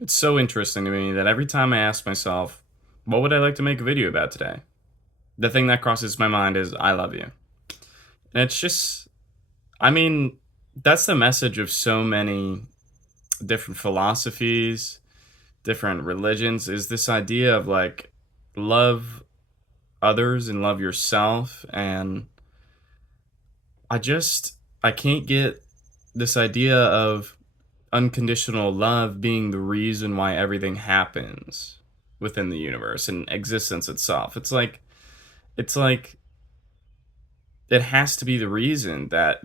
It's so interesting to me that every time I ask myself, what would I like to make a video about today? The thing that crosses my mind is, I love you. And it's just, I mean, that's the message of so many different philosophies, different religions, is this idea of like, love others and love yourself. And I can't get this idea of unconditional love being the reason why everything happens within the universe and existence itself. It's like it has to be the reason that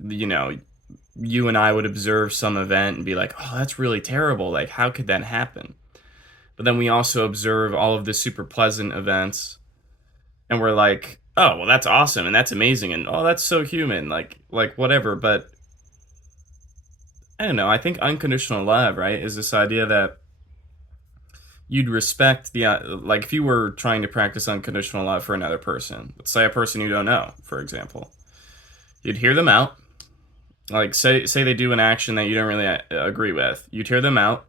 you and I would observe some event and be like, "Oh, that's really terrible. Like how could that happen?" But then we also observe all of the super pleasant events and we're like, "Oh, well that's awesome and that's amazing and oh, that's so human." Like whatever, but I don't know. I think unconditional love, right, is this idea that you'd respect the like if you were trying to practice unconditional love for another person, let's say a person you don't know, for example, you'd hear them out. Like say they do an action that you don't really agree with, you'd hear them out,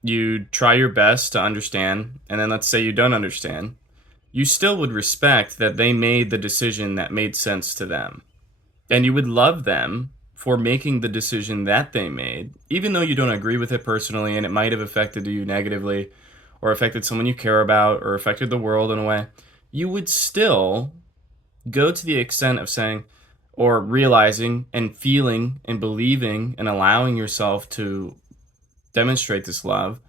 you'd try your best to understand, and then let's say you don't understand, you still would respect that they made the decision that made sense to them, and you would love them for making the decision that they made, even though you don't agree with it personally and it might have affected you negatively or affected someone you care about or affected the world in a way. You would still go to the extent of saying or realizing and feeling and believing and allowing yourself to demonstrate this love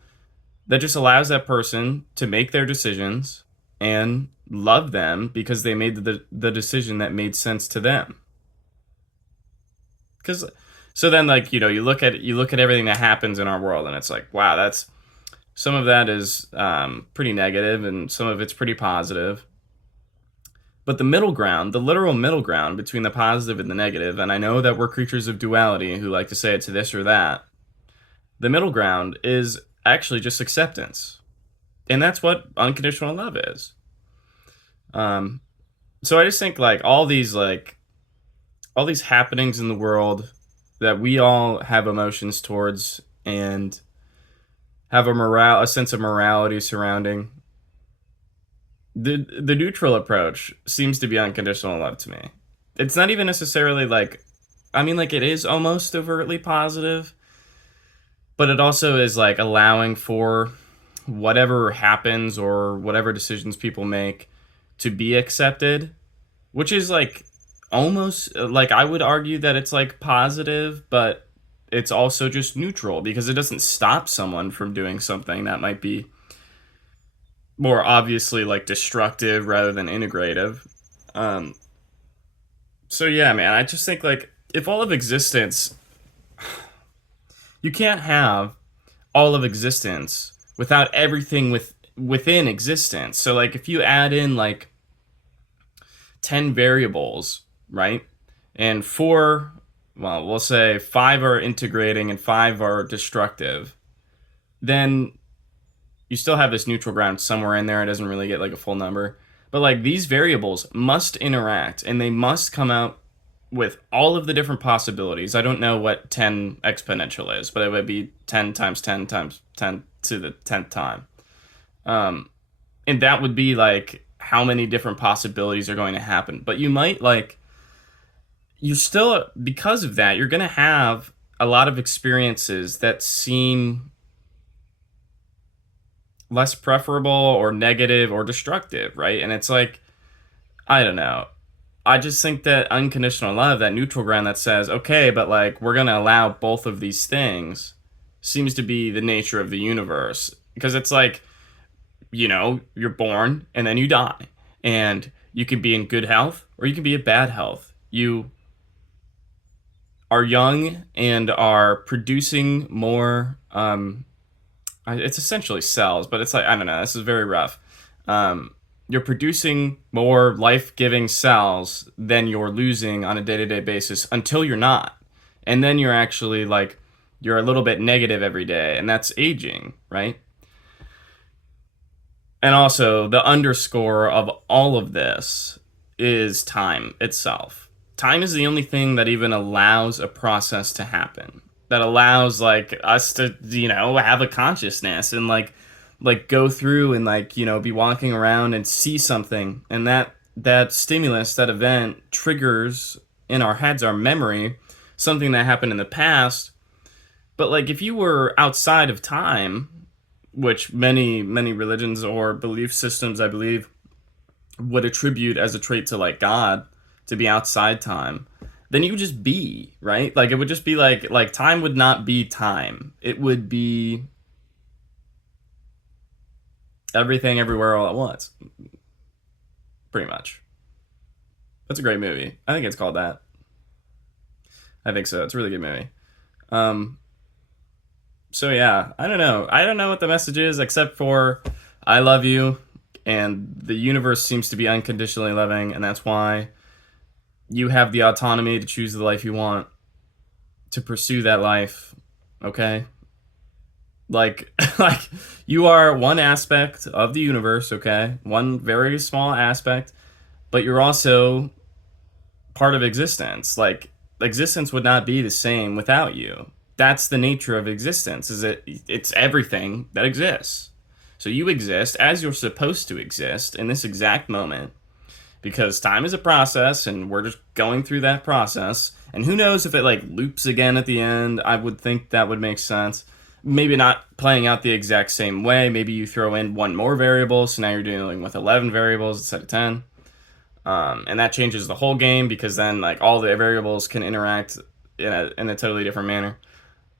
that just allows that person to make their decisions and love them because they made the decision that made sense to them. Because so then like you look at everything that happens in our world and it's like, wow, that's some of that is pretty negative and some of it's pretty positive. But the middle ground, the literal middle ground between the positive and the negative, and I know that we're creatures of duality who like to say it's this or that, the middle ground is actually just acceptance. And that's what unconditional love is. Um, so I just think all these happenings in the world that we all have emotions towards and have a sense of morality surrounding. The neutral approach seems to be unconditional love to me. It's not even necessarily like, I mean, like it is almost overtly positive, but it also is like allowing for whatever happens or whatever decisions people make to be accepted, which is like almost like I would argue that it's like positive, but it's also just neutral because it doesn't stop someone from doing something that might be more obviously like destructive rather than integrative. Um, so yeah, man, I just think like if all of existence, you can't have all of existence without everything within existence. So like if you add in like 10 variables, right? And four, well, we'll say five are integrating and five are destructive, then you still have this neutral ground somewhere in there. It doesn't really get like a full number. But like these variables must interact and they must come out with all of the different possibilities. I don't know what 10 exponential is, but it would be 10 times 10 times 10 to the 10th time. Um, and that would be like how many different possibilities are going to happen. But you might like, you still, because of that, you're going to have a lot of experiences that seem less preferable or negative or destructive, right? And it's like, I don't know. I just think that unconditional love, that neutral ground that says, okay, but like we're going to allow both of these things, seems to be the nature of the universe. Because it's like, you're born and then you die. And you can be in good health or you can be in bad health. You are young and are producing more. It's essentially cells, but it's like, I don't know, this is very rough. You're producing more life giving cells than you're losing on a day to day basis until you're not. And then you're actually like, you're a little bit negative every day, and that's aging, right? And also, the underscore of all of this is time itself. Time is the only thing that even allows a process to happen. that allows like us to have a consciousness and like go through and like be walking around and see something, and that stimulus, that event triggers in our heads our memory, something that happened in the past. But like if you were outside of time, which many religions or belief systems I believe would attribute as a trait to like God, to be outside time, then you would just be, right? Like it would just be like time would not be time. It would be everything everywhere all at once, pretty much. That's a great movie. I think it's called that. I think so. It's a really good movie. Um so yeah, I don't know. I don't know what the message is except for I love you, and the universe seems to be unconditionally loving, and that's why you have the autonomy to choose the life you want, to pursue that life, okay? Like like you are one aspect of the universe, okay? One very small aspect, but you're also part of existence. Like existence would not be the same without you. That's the nature of existence. Is it's everything that exists. So you exist as you're supposed to exist in this exact moment, because time is a process and we're just going through that process. And who knows if it like loops again at the end. I would think that would make sense. Maybe not playing out the exact same way. Maybe you throw in one more variable, so now you're dealing with 11 variables instead of 10. And that changes the whole game, because then like all the variables can interact in a totally different manner.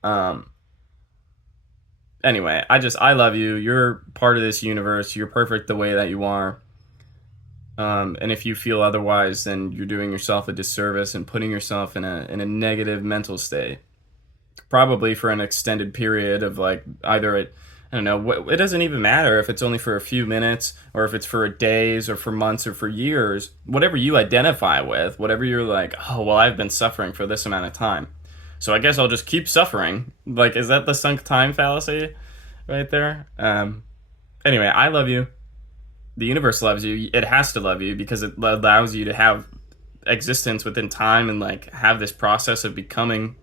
Um, anyway, I love you. You're part of this universe. You're perfect the way that you are. And if you feel otherwise, then you're doing yourself a disservice and putting yourself in a negative mental state, probably for an extended period of like either it. I don't know. It doesn't even matter if it's only for a few minutes, or if it's for days, or for months, or for years. Whatever you identify with, whatever you're like, oh well, I've been suffering for this amount of time, so I guess I'll just keep suffering. Like, is that the sunk time fallacy, right there? Anyway, I love you. The universe loves you. It has to love you because it allows you to have existence within time and like have this process of becoming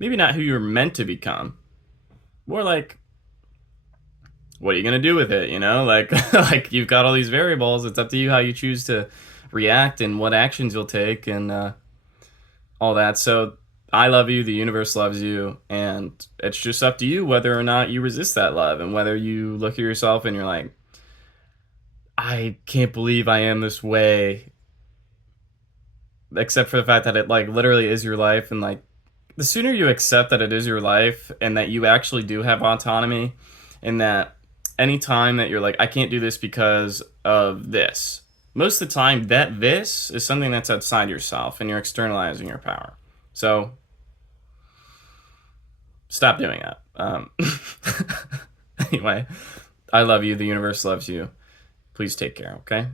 maybe not who you're meant to become, more like what are you going to do with it, like like you've got all these variables. It's up to you how you choose to react and what actions you'll take, and all that. So I love you, the universe loves you, and it's just up to you whether or not you resist that love, and whether you look at yourself and you're like, I can't believe I am this way, except for the fact that it like literally is your life. And like the sooner you accept that it is your life and that you actually do have autonomy, and that any time that you're like, I can't do this because of this, most of the time that this is something that's outside yourself and you're externalizing your power. So stop doing that. Anyway, I love you. The universe loves you. Please take care, okay?